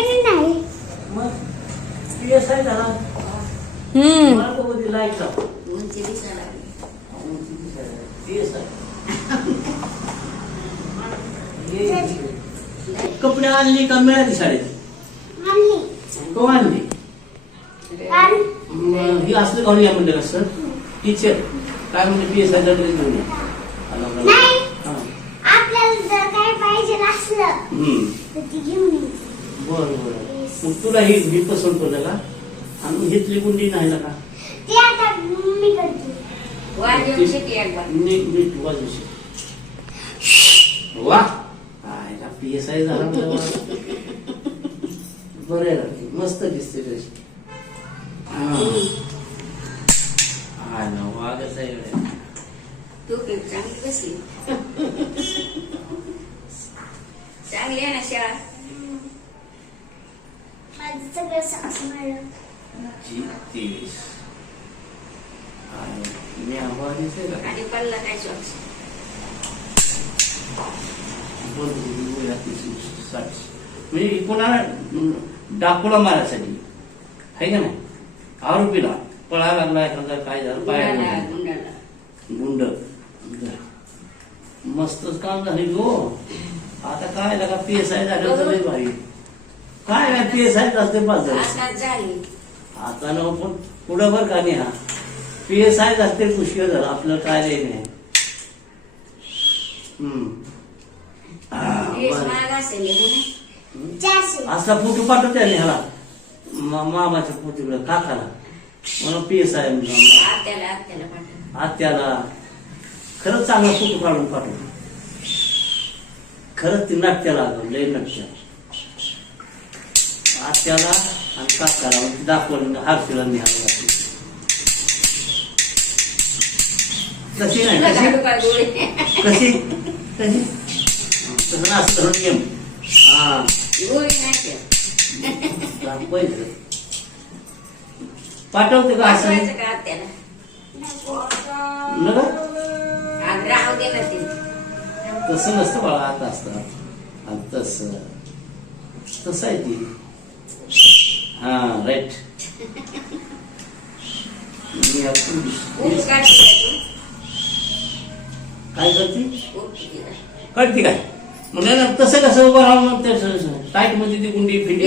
कधी नाही कपडे आणली का मिळाली शाळेत? आणि तो आणली. ही असलं काढून या म्हणलं सर टीचर काय म्हणजे पी एस आय ड्रेस घेऊन या. आपल्याला जर काही पाहिजे असलं हम्म. तर ती घेऊन बरं बरं मग तुला ही मी पसंत पडलं का आणि घेतली कुंडी नाही ना का? ती आता मी करते. वाजवून शिकी एकदा. नीट नीट वाजूशी वा! पी एस आय झाला. बरं आहे. मस्त दिसते ड्रेस हा. हा ना वागच आहे. तू चांगली बसली. चांगली आहे ना शाळा माझं सगळं साक्ष मिळलं जी तेवीस आणि मी आवाज आहे आणि पल्ला काय म्हणजे कोणाला डाकूला मारायसाठी आहे का नाही आरोपीला पळा लागला एखादा काय झालं पाय गुंड मस्तच काम झाली गो. आता काय लागा पी एस आय झालं भारी. काय नाही पी एस आय असते पाच झाली. आता ना पण पुढं बर का नाही? हा पी एस आय असते पुष्कळ झालं. आपल्याला काय नाही असा फोटो पाठवते आणि ह्याला मामाच्या पोतीकडे काकाला. मला पी एस आय आत्याला खरंच चांगला फोटो काढून पाठवतो खरंच ती नाट्याला लय नाट्य. आत्याला आणि काकाला दाखवलं हारतीला निघालं कशी नाही कशी कशी कशी तसं नसतं नियम हा पाठवते का असं ना तसं नसतं बाळा आता असतं तसं तसं आहे ती हा राईट मी? काय करते? कळते काय म्हणजे तसं कसं उभं राहून मग टाईटमध्ये ती गुंडी फिंडी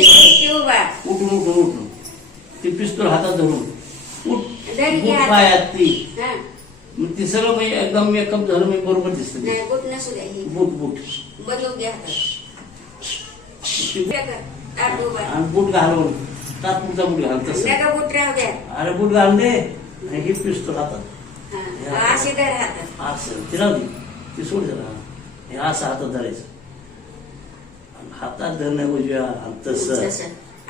उठून उठून उठून. ती पिस्तूल हातात धरून. उठ. बूट. पायात ती. हा. मग ती सगळं म्हणजे एकदम मेकअप झालं मी बरोबर दिसत. नाही बुट नसू द्या आणि बूट घालून. तात्पुरता बूट घाल तसं बुट राहू द्या. अरे बूट घालून दे. आणि ही पिस्तूल हातात अशी धर हातात असं ती राहू दे. ती सोड जरा. हे असं हातात धरायचं. हातात धरणं उजव्या आणि तसं.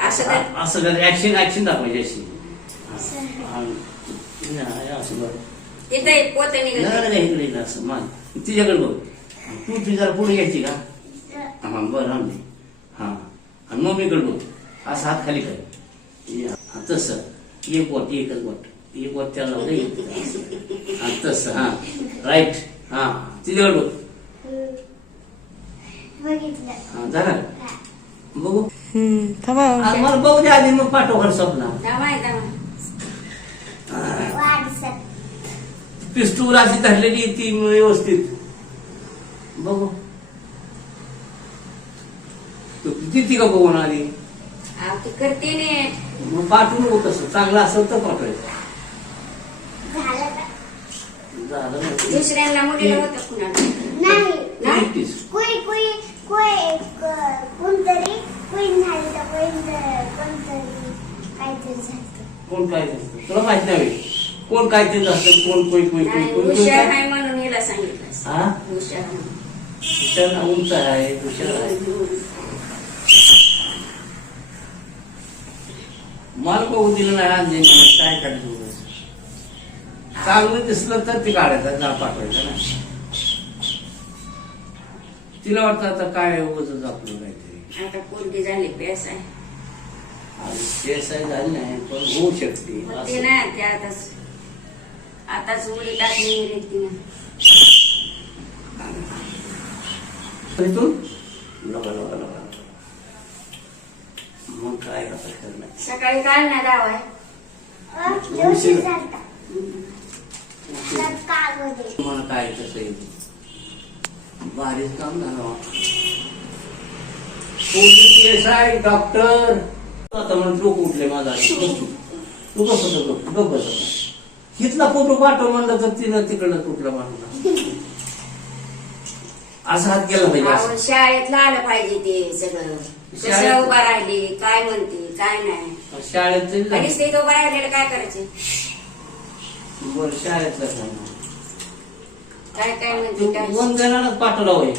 असं कर. ऍक्शन ऍक्शन दाखवायची अशी असं. नाही, इकडे असं. मान तिच्याकडे बघ. तू ती जरा पुढे घ्यायची का? हा बरं हा. आणि मम्मीकडे बघ असं हात. खाली कर या, हा, तसं. एक बोट एकच बोट एक बोट त्याला लावलं, एक. हा तसं हा. राईट हा. बघ बघितलं. हा झालं? बघू. मला बघू दे आधी मग पाठव घर स्वप्न. पिस्तूल अशी धरलेली ती व्यवस्थित. बघू. किती का बघून आली अहो, ती करते ने मग पाठवू नको तसं चांगलं असेल तर पाठवायचं झालं का? झालं नाही. दुसऱ्यांना मुलीला होतं कुणाला नाही नाही? एकटीच. कोई कोई कोई क- कोणतरी कोण झालं तर कोण कोणतरी काहीतरी झालं कोण काय करतं तुला माहीत नाही होय. कोण काय ते असतं कोण कोई कोई कोई नाही कोई कोई हुशार काय? आहे म्हणून हिला सांगितलं हा हुशार म्हणून. हुशार ना, उंच आहे हुशार आहे मला बघू दिलं नाही नाही, काय उगाच. चांगलं दिसलं तर ते काढायचं ना पाठवायचं ना. तिला वाटतं आता काय उगाच आपलं काहीतरी. आता पोरगी झाली पेस आहे आणि केस आहे झाली नाही पण होऊ शकते. ते. नाही ते आताच आताच उडी टाकली तिनं इथून लगा लगा लगा. सकाळी काय ना दाव आहे अं, दिवशी झालता त्यात कागद आहे. तुम्हाला काय कसं आहे भारीच काम झालं बा. पोलीस केस आहे डॉक्टर आता म्हणून डोकं उठले माझा तू कसं डोकं बस हिथला फोटो पाठव म्हणलं तर तिनं तिकडलं तुटलं म्हणलं असा हात गेला पाहिजे अहो. शाळेतलं आलं पाहिजे ते सगळं. कसं शाळेत- उभा राहिली? काय म्हणते? काय नाही? शाळेत झालं. ते उभं राहिलेलं काय करायचे? बरं शाळेतलं. काय काय म्हणते काय? वन जणांनाच पाठवला होय.